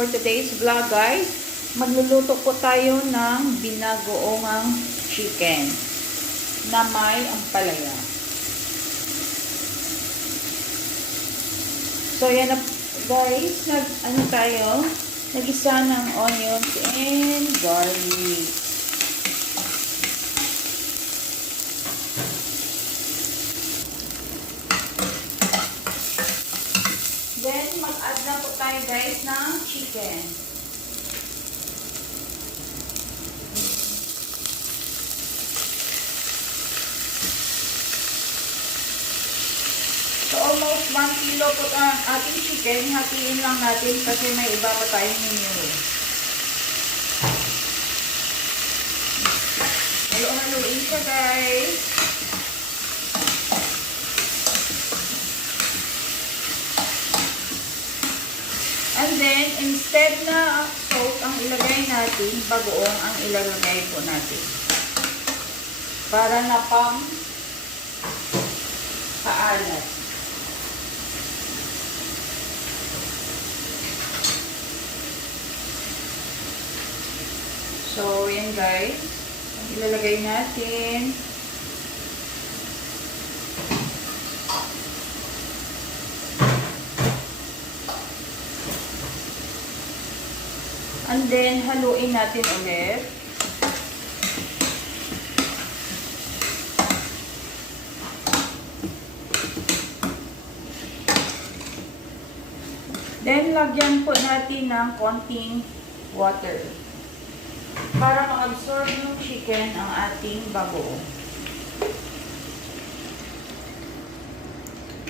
For today's vlog guys, magluluto po tayo ng binagoongang chicken na may ampalaya. So yan na guys, nag-isa ng onions and garlic. Then, mag-add na po tayo guys ng chicken. So, almost 1 kilo po ang ating chicken. Hatiin lang natin kasi may iba pa tayong menu. Halo-haloin siya guys. And then, instead na salt ang ilagay natin, bagoong ang ilalagay po natin. Para na pang kaalat. So, yan guys. Ang ilalagay natin. And then, haluin natin ulit. Then, lagyan po natin ng konting water para ma-absorb yung chicken ang ating bagoong.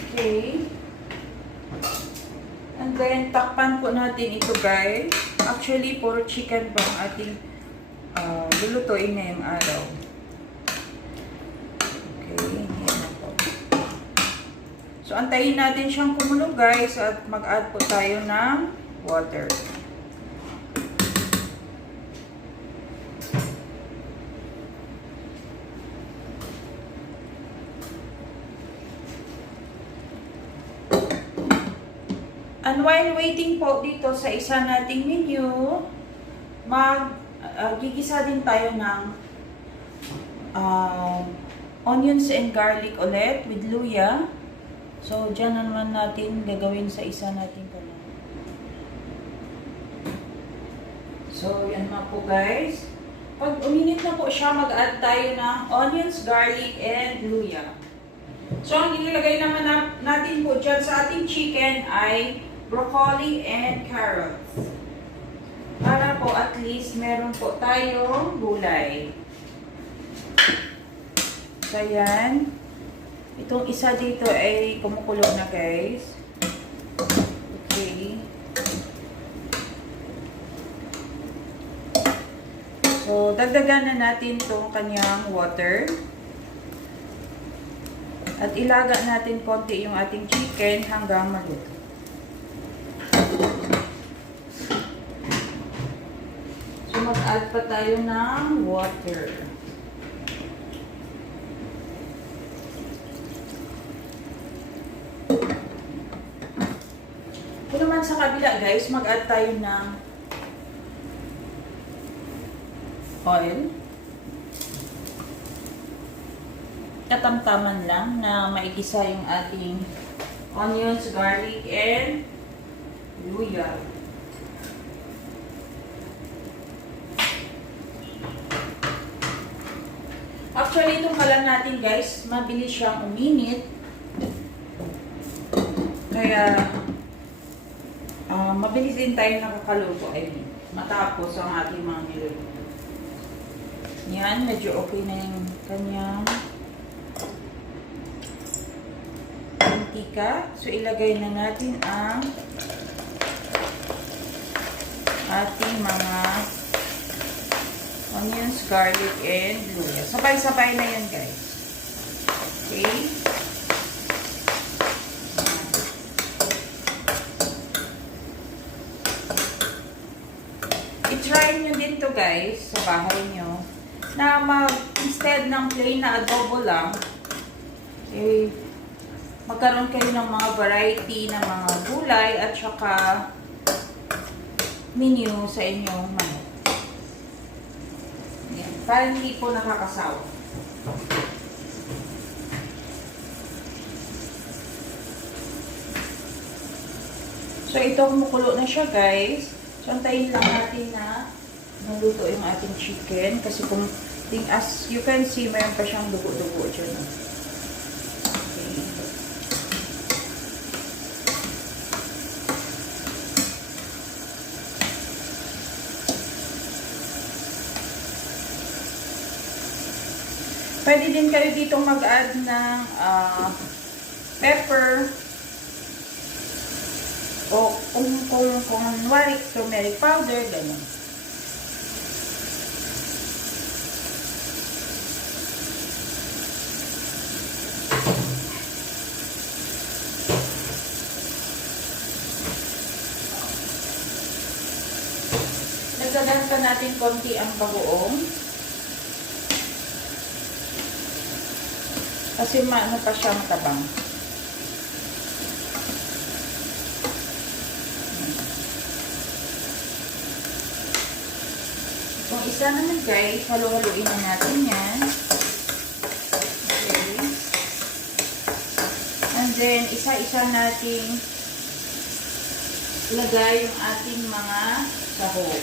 Okay. And then, takpan po natin ito guys. Actually, puro chicken pa ang ating lulutuin ngayong araw. Okay, yan na po. So, antayin natin siyang kumulo guys at mag-add po tayo ng water. And while waiting po dito sa isa nating menu, gigisa din tayo ng onions and garlic ulit with luya. So, dyan naman natin gagawin sa isa nating kalan. So, yan na po guys. Pag uminit na po siya, mag-add tayo ng onions, garlic, and luya. So, ang ilalagay naman natin po dyan sa ating chicken ay broccoli and carrots. Para po at least meron po tayong gulay. So, yan. Itong isa dito ay kumukulo na guys. Okay. So, dagdagan na natin itong kanyang water. At ilaga natin konti yung ating chicken hanggang maluto. So, mag-add pa tayo ng water. Kung naman sa kabila guys, mag-add tayo ng oil. Katamtaman lang na maigisa yung ating onions, garlic, and luya. Actually, itong kalan natin guys, mabilis siyang uminit. Kaya, mabilis din tayo nakakaluto. I mean, matapos ang ating mga niluluto. Yan, medyo okay na yung kanyang mantika. So, ilagay na natin ang ating mga onions, garlic, and luya. Sabay-sabay na yan, guys. Okay? I-try nyo din to guys, sa bahay nyo, na instead ng plain na adobo lang, eh, magkaroon kayo ng mga variety ng mga gulay at saka menu sa inyong manok. Yan. Para hindi po nakakasawa. So, ito kumukulo na siya, guys. So, antayin lang natin na maluto yung ating chicken. Kasi kung, as you can see, mayroon pa siyang dugo-dugo dyan. Okay. Pwede din kayo dito mag-add ng pepper. O kung kunwari turmeric powder, ganun. Nagdagan pa natin konti ang bagoong. Kasi ano pa siya matabang. Kung isa naman guys, halo-haluin na natin yan. Okay. And then, isa-isa nating ilagay yung ating mga sahog.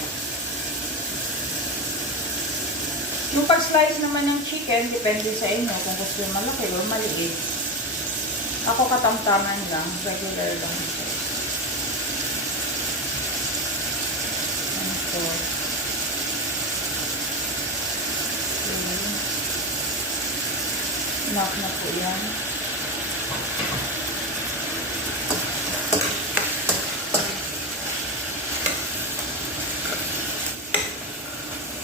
Yung pag-slice naman ng chicken, depende sa inyo kung gusto yung malaki o maliit. Ako katamtaman lang, regular lang siya. So, enough na po yan.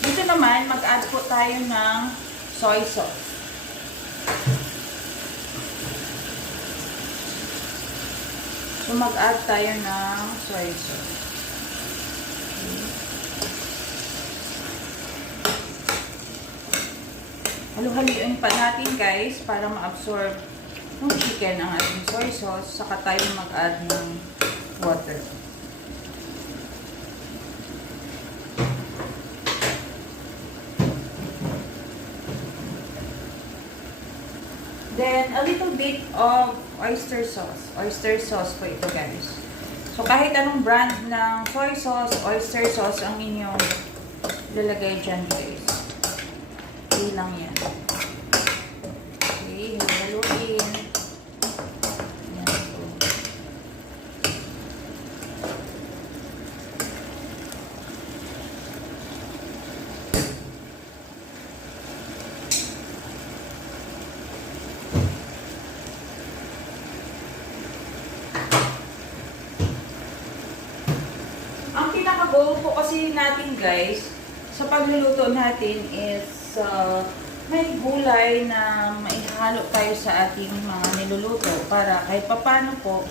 Dito naman, mag-add po tayo ng soy sauce. So, mag-add tayo ng soy sauce. Halu-haluin pa natin guys para ma-absorb yung chicken ang ating soy sauce. Saka tayo mag-add ng water. Then, a little bit of oyster sauce. Oyster sauce po ito guys. So, kahit anong brand ng soy sauce, oyster sauce ang inyong lalagay dyan guys. Okay lang yan. Okay, haluin. Yan po. Ang pinaka-goal po kasi natin guys, sa pagluluto natin is may gulay na maihalo tayo sa ating mga niluluto para kahit papano po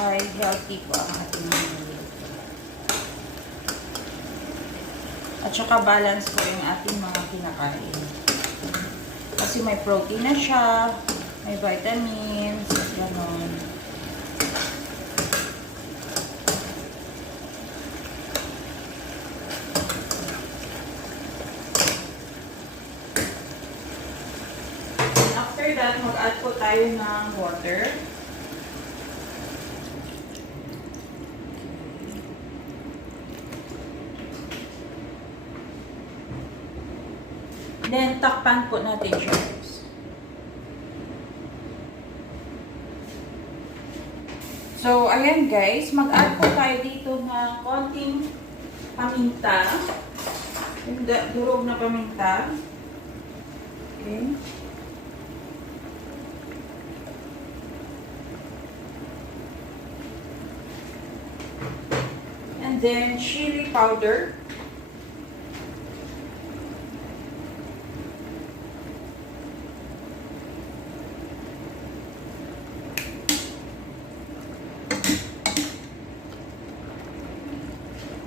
ay healthy po ang ating niluluto. At saka balance po yung ating mga kinakain. Kasi may protein na siya, may vitamins, gano'n. After that, mag-add po tayo ng water. Then, takpan po natin siya. So, ayan guys, mag-add po tayo dito ng konting paminta. Yung durog na paminta. Okay. And then, chili powder.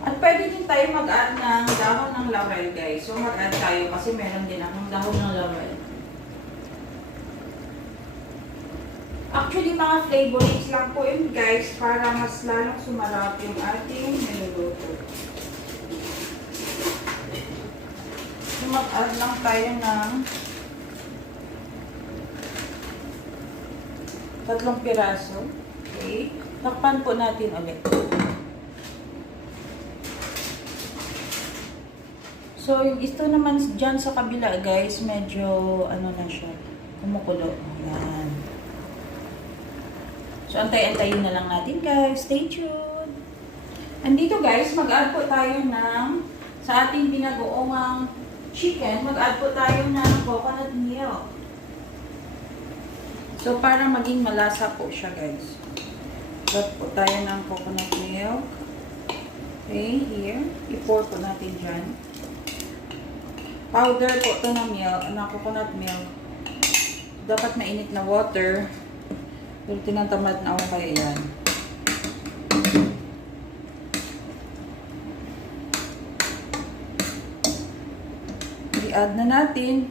At pwede din tayo mag-add ng dahon ng laurel, guys. So, mag-add tayo kasi meron din akong dahon ng laurel. Actually, mga flavorings lang po yun guys para mas lalong sumarap yung ating niluluto. So, mag-add lang tayo ng 3 piraso. Okay. Takpan po natin ulit. So, yung ito naman dyan sa kabila guys, medyo ano na siya, kumukulo. Ayan. So, antay-antayin na lang natin guys. Stay tuned! Andito guys, mag-add po tayo ng, sa ating binagoongang chicken, mag-add po tayo ng coconut milk. So, para maging malasa po siya guys. Add po tayo ng coconut milk. Okay, here. I-pour po natin dyan. Powder po ito ng milk, ng coconut milk. Dapat mainit na water. Pero tinatamad na ako kaya yan. I-add na natin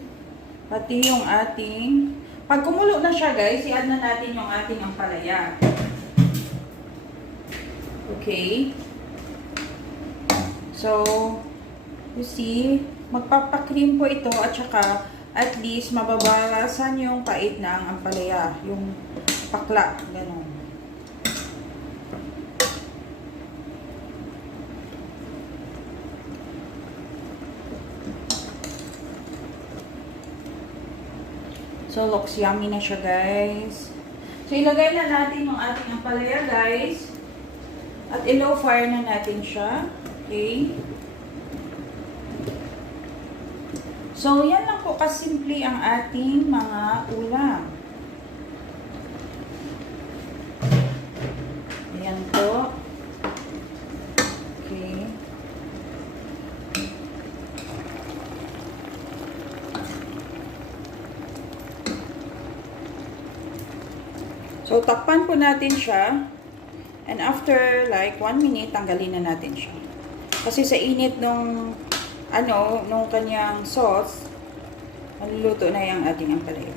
pati yung ating, pag kumulo na siya guys, i-add na natin yung ating ampalaya. Okay. So, you see, magpapakream po ito at saka at least mababawasan yung pait ng ampalaya, yung pakla, ganun. So, looks yummy na siya, guys. So, ilagay na natin yung ating ampalaya, guys. At i-low fire na natin siya. Okay. So, yan lang po kasimple ang ating mga ulam. Ayan po. Okay. So, takpan po natin siya. And after like 1 minute, tanggalin na natin siya. Kasi sa init nung nung kanyang sauce, maluluto na yung ating ampalaya.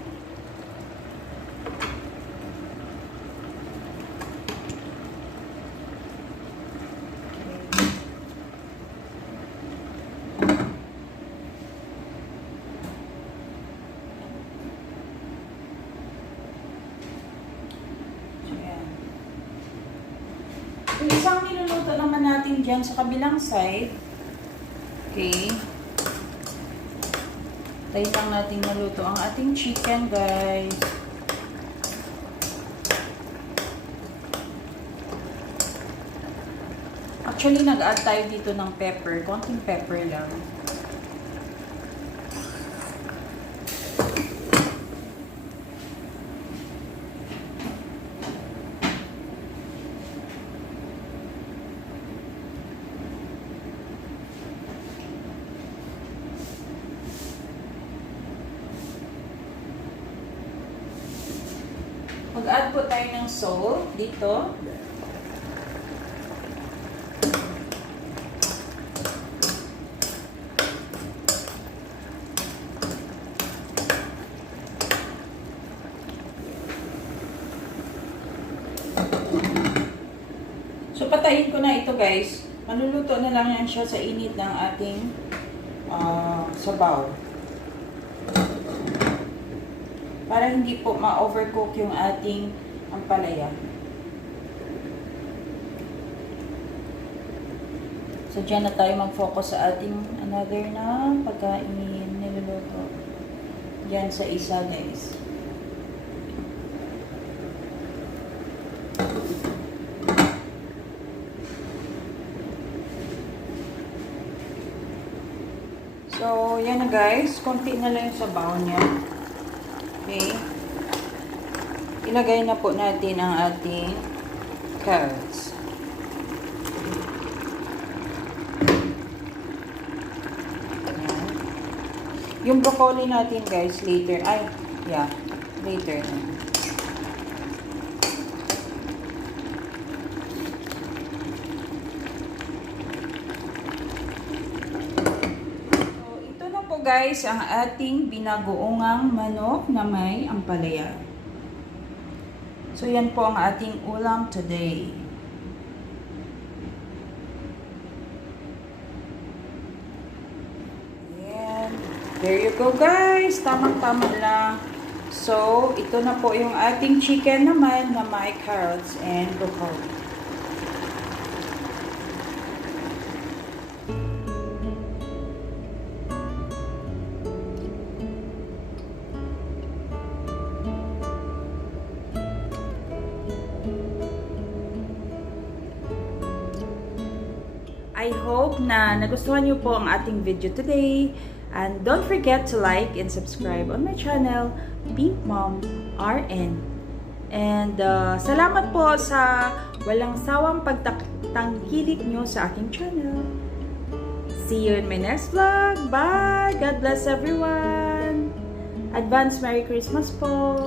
Yung isang niluluto naman natin dyan sa kabilang side. Okay. Tayo lang natin maluto ang ating chicken, guys. Actually, nag-add tayo dito ng pepper. Konting pepper lang. Mag-add po tayo ng salt dito. So, patayin ko na ito guys. Maluluto na lang yan siya sa init ng ating sabaw. Para hindi po ma-overcook yung ating ampalaya. So, dyan na tayo mag-focus sa ating another na pagkain niluluto. Dyan sa isa, guys. So, yan na guys. Konti na lang yung sabaw niya. Okay. Ilagay na po natin ang ating carrots. Ayan. Yung broccoli natin guys, later. Ay, yeah. Later. Guys, ang ating binagoongang manok na may ampalaya. So yan po ang ating ulam today. Yan. There you go guys. Tamang-tama lang. So, ito na po yung ating chicken naman na may carrots and broccoli. I hope na nagustuhan niyo po ang ating video today. And don't forget to like and subscribe on my channel, Pink Mom RN. And salamat po sa walang sawang pagtangkilik nyo sa aking channel. See you in my next vlog. Bye! God bless everyone! Advance Merry Christmas po!